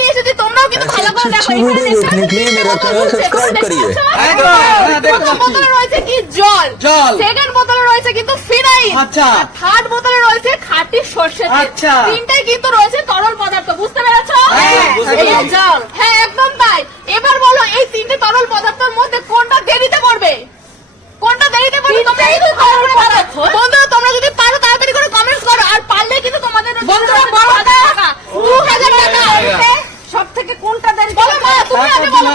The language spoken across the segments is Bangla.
নিয়ে এসেছি, তোমরাও কিন্তু ভালো করে দেখো। देखने के लिए मेरा चैनल सब्सक्राइब करिए। প্রথম বোতলে রয়েছে কি জল, সেকেন্ড বোতলে রয়েছে কিন্তু ফিনাইল, আচ্ছা, থার্ড বোতলে রয়েছে খাঁটি সরষের তেল। আচ্ছা। তিনটাই কিন্তু রয়েছে তরল পদার্থ, বুঝতে পেরেছো? এই জল, হ্যাঁ একদম তাই। এবার বলো এই তিনটে তরল পদার্থের মধ্যে কোনটা দেরিতে পড়বে? কোনটা দেরিতে পড়বে? তোমরা কিন্তু বন্ধুরা তোমরা যদি পারো তাড়াতাড়ি করে কমেন্টস করো, আর পারলে কিন্তু তোমাদের বন্ধুরা বড় টাকা 2000 টাকা। সব থেকে কোনটা দেরিতে বলো? মা তুমি আগে বলো,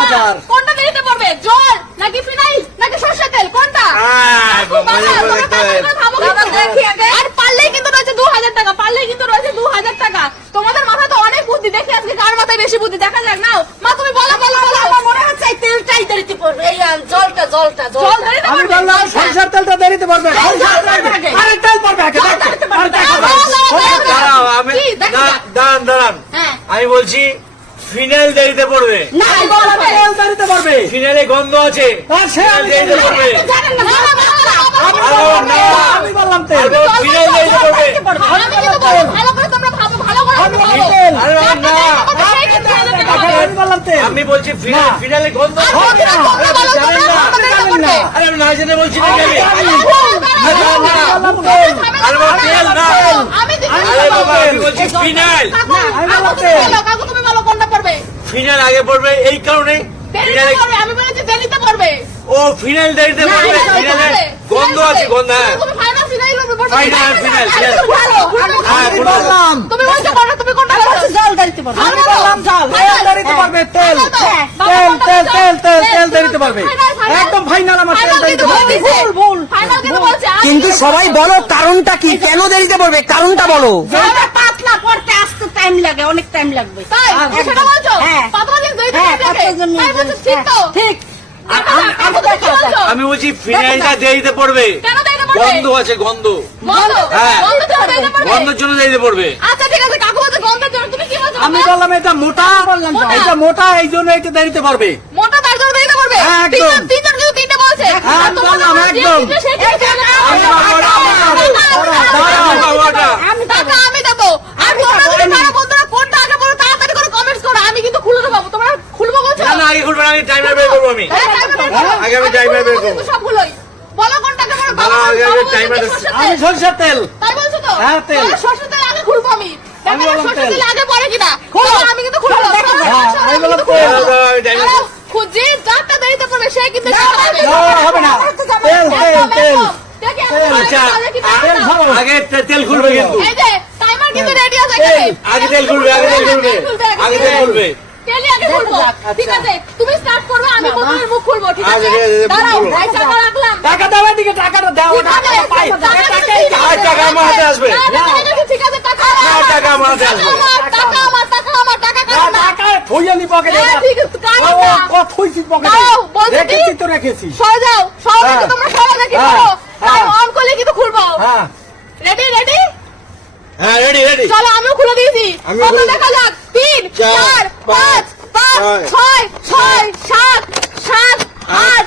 কোনটা দেরিতে পড়বে? জল নাকি ফিনাইল নাকি সরষের তেল, কোনটা? আর পারলেই কিন্তু রয়েছে 2000 টাকা, পারলেই কিন্তু রয়েছে 2000 টাকা। তোমাদের মাথায় তো অনেক বুদ্ধি, দেখি আজকে কার মাথায় বেশি বুদ্ধি, দেখা যাক। নাও মা তুমি বলো বলো বলো। আমার মনে হচ্ছে এই তেলটাই দেরিতে পড়বে, এই জলটা জলটা জল দেরিতে আমি পড়বে। বললাম সরষের তেলটা দেরিতে পড়বে। আরে তেল পড়বে আগে, দাঁড়াও, আমি দাঁড়ান। হ্যাঁ আমি বলছি ফিনাইল দেরিতে পড়বে। না তেল দেরিতে পড়বে। ফিনাইলে গন্ধ আছে, আর সে ফিনাইল দেরিতে পড়বে। আমি বললাম তেল। ফিনাইল দেরিতে পড়বে। আমি কিন্তু বলবো, ভালো করে তোমরা ভাবো, ভালো করে আমি ভাবো। তেল। আরে না, আমি বললাম তেল। আমি বলছি ফিনাইলে গন্ধ আছে। আরে আমি না জেনে বলছি না আমি। আরে বাবা তেল না, আরে বাবা আমি বলছি ফিনাইল। তুমি বলো কোনটা পড়বে? ফিনাইল আগে পড়বে এই কারণে। দেরিতে পড়বে, আমি বলেছি দেরিতে পড়বে। ও ফিনাইল দেরিতে পড়বে, ফিনাইলে গন্ধ আছে, গন্ধ। হ্যাঁ তুমি ফাইনাল ফিনাইল বলবে। Final phenyl. আমি বললাম তুমি বলছো কোনটা, তুমি কোনটা বলছো? জল দেরিতে পড়বে। আমি বললাম তেল দেরিতে পড়বে। তেল তেল তেল তেল তেল তেল দেরিতে পড়বে। একদম ফাইনাল আমার তেল দেরিতে পড়বে। ভুল ফাইনাল কিন্তু বলছে। কিন্তু সবাই বলো কারণটা কি, কেন দেরিতে পড়বে, কারণটা বলো। জলটা পাতলা পড়তে আসতে টাইম লাগে, অনেক টাইম লাগবে। তাই সেটা বলছো? হ্যাঁ। পাতলা জিনিস দেরিতে হ্যাঁ, পড়বে। পাতলা জিনিস তাই বলছো, ঠিক তো? ঠিক। আমি বলছি ফিনাইলটা দেরিতে পড়বে, কেন দেরিতে পড়বে? গন্ধ আছে, গন্ধ। গন্ধ? হ্যাঁ। গন্ধ কেন দেরিতে পড়বে? গন্ধের জন্য দেরিতে পড়বে। আচ্ছা ঠিক আছে, কাকু বলছে গন্ধের জন্য, তুমি কি বলছো? আমি বললাম এটা মোটা, এটা মোটা এই জন্য এটা দেরিতে পড়বে। মোটা তার জন্য দেরিতে পড়বে? হ্যাঁ, একদম। তিনজন কিন্তু তিনটে বলছে। হ্যাঁ, আর তোমাদের বললাম, মধ্যে যে একদম। তিনটে সেই তিনটে টাকা আমি দেবো। আর তোমরা যদি পারো বন্ধুরা কোনটা আগে বলো তাড়াতাড়ি করে কমেন্টস করো, আমি কিন্তু খুলে দেবো। তোমরা খুলবো বলছো? না না আগে করবেন, আমি টাইমার বের করবো আমি। আগে আমি টাইমার বের করবো। সবগুলোই বলো কোনটাকে বলো। বলো, আগে আমি টাইমার আমি সরষের তেল। তাই বলছো তো? হ্যাঁ, তেল। তাহলে সরষের তেল আগে খুলবো আমি। আমি বললাম সরষের তেল। তেল আগে পড়ে কিনা? আমি কিন্তু খুলবো। হ্যাঁ, আমি বললাম তেল। আমি টাইমার খুঁজি যারটা দেরিতে পড়বে সে কিন্তু হবে না। তেল তেল তেল। আচ্ছা, তেল খাবো। আগে তেল খুলবে কিন্তু। এই যে টাইমার কিন্তু রেডি আছে তেল। এখানে। আগে তেল খুলবে, আগে তেল খুলবে, আগে তেল খুলবে। তেলই আগে খুলবো। ঠিক আছে তুমি স্টার্ট করবে, আমি বোতলের মুখ খুলবো। ঠিক আছে আগে দাঁড়াও, খুলবো। ভাই টাকা রাখলাম। টাকা দাও এদিকে, টাকাটা দাও। টাকা পাই। আর টাকা আমার হাতে আসবে। ঠিক আছে টাকা না, টাকা আমার হাতে আসবে। টাকা টাকা থইয়া নি পকেটে। হ্যাঁ, ঠিক আছে, কারণ ও না। ও থইছি পকেটে। দাও, বলছি কি? রেখেছি তো রেখেছি। সরে যাও, সরে হ্যাঁ। তোমরা সরে দেখি হ্যাঁ, করো। হ্যাঁ। অন করলে কিন্তু খুলবো। হ্যাঁ রেডি রেডি হ্যাঁ রেডি রেডি। চলো আমিও খুলে দিয়েছি। আমিও কত খুলে দেখা যাক? 3 4 5 6 6 7 8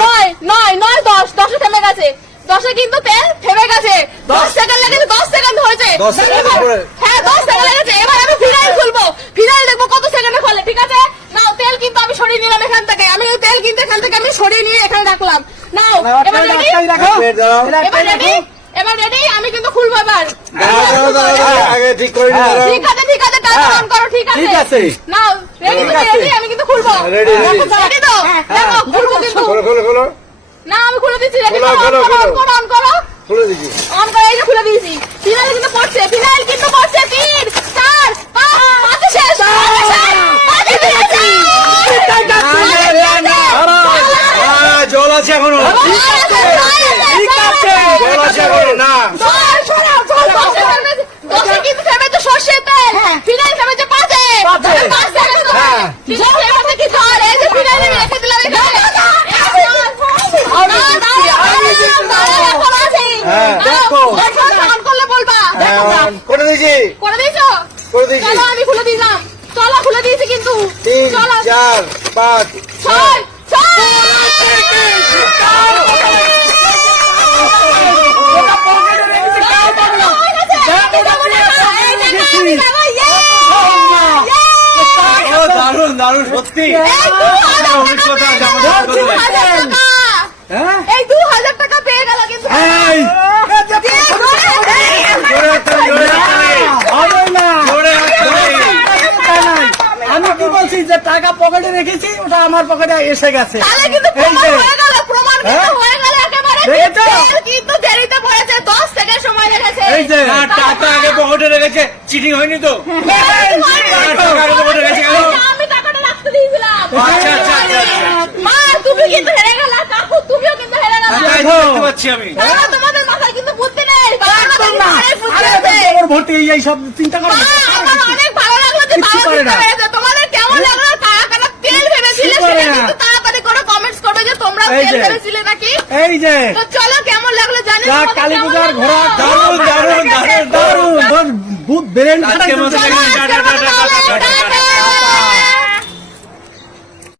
9 9 10 10 থেমে গেছে। 10 কিন্তু তেল থেমে গেছে। 10 সেকেন্ড লেগেছে, 10 সেকেন্ড হয়েছে। 10 সেকেন্ড পরে। হ্যাঁ 10 সেকেন্ড লেগেছে। এবার আমি ফিনাইল খুলবো। ফিনাইল দেখবো কত সেকেন্ডে খোলে। ঠিক আছে নাও, তেল কিন্তু আমি সরিয়ে নিলাম এখান থেকে। আমি তেল কিন্তু এখান থেকে আমি সরিয়ে নিয়ে এখানে রাখলাম। নাও এবার রেডি? রাখো। এবার রেডি? এবার রেডি? আমি কিন্তু খুলবো এবার। আগে ঠিক করে নি দাঁড়াও। ঠিক আছে ঠিক আছে, টাইমার অন করো। ঠিক আছে ঠিক আছে। নাও রেডি ঠিক তুমি আছে। রেডি? আমি কিন্তু খুলবো। Ready, ready. রেডি তো? দেখো খুলবো কিন্তু। খোলো খোলো খোলো, না আমি খুলে দিচ্ছি। রেডি খোলো, করো, খোলো, অন করো, অন করো, খুলে দিচ্ছি। অন করো। এই যে খুলে দিয়েছি। ফিনাইল কিন্তু পড়ছে, ফিনাইল কিন্তু পড়ছে। 3 4 5 শেষ, জল আছে এখনো, জল আছে এখনো না। কিন্তু ফেমেছে সর্ষের তেল, ফিনাইল ফেমেছে 5 সেকেন্ড। হ্যাঁ। জল ফেমেছে কি জল? এই যে ফিনাইল রেখে দিলাম এখানে। হ্যাঁ, দেখো। অন করলে বলবা। করে দিয়েছি, করে দিয়েছো? করে দিয়েছি। চলো আমি খুলে দিলাম। চলো খুলে দিয়েছি কিন্তু। 3 চলো 4 5 ছয় ছয় দেখো, সত্যি এই 2000 অভিজ্ঞতা আছে টাকা আমাদের পেয়ে গেল, কতদিন? 2000 টাকা। হ্যাঁ? এই 2000 টাকা পেয়ে গেল কিন্তু এই, জোরে হাততালি, জোরে হাততালি, হবে না। জোরে হাততালি। তা নাই। আমি কি বলছি যে টাকা পকেটে রেখেছি ওটা আমার পকেটে এসে গেছে। তাহলে কিন্তু এই প্রমাণ যে, হয়ে গেল, প্রমাণ কিন্তু হ্যাঁ? হয়ে গেল একেবারে। দেখেছো? তেল কিন্তু দেরিতে পড়েছে, 10 সেকেন্ড সময় লেগেছে। এই যে, না, টাকা আগে পকেটে রেখেছে, চিটিং হয়নি তো? টাকা আগে পকেটে রেখেছে কেন? আমি টাকাটা রাখতে দিয়েছিলাম। আচ্ছা, আচ্ছা, আচ্ছা, আচ্ছা। মা, তুমি কিন্তু হেরে গেলা, কাকু তুমিও কিন্তু হেরে গেলা। তাই তো দেখতে পাচ্ছি আমি। বাবা, তোমাদের মাথায় কিন্তু বুদ্ধি নেই। বাবা, একদম না। অনেক বুদ্ধি আরে, আছে। খবর ভর্তি এই সব চিন্তা করো মা, না। আমার অনেক ভালো লাগলো যে কিচ্ছু বাবা করে বুঝতে না। পেরেছে। তোমাদের কেমন লাগলো? কারা কারা তেল ভেবেছিলে কিচ্ছু করে সেটা না। কিন্তু তাড়াতাড়ি করে কমেন্টস করবে যে তোমরা এই তেল যে। ভেবেছিলে নাকি। এই যে, তো চলো, কেমন লাগলো জানি। যা তোমাদের কালী কেমন পূজার লাগলো? ঘোড়া, দারুণ, দারুণ, দারুণ, দারুণ, ভূত ব্রেন আজকের মতো চলো, টাটা, আজকের টাটা, মতো টাটা, তাহলে টাটা।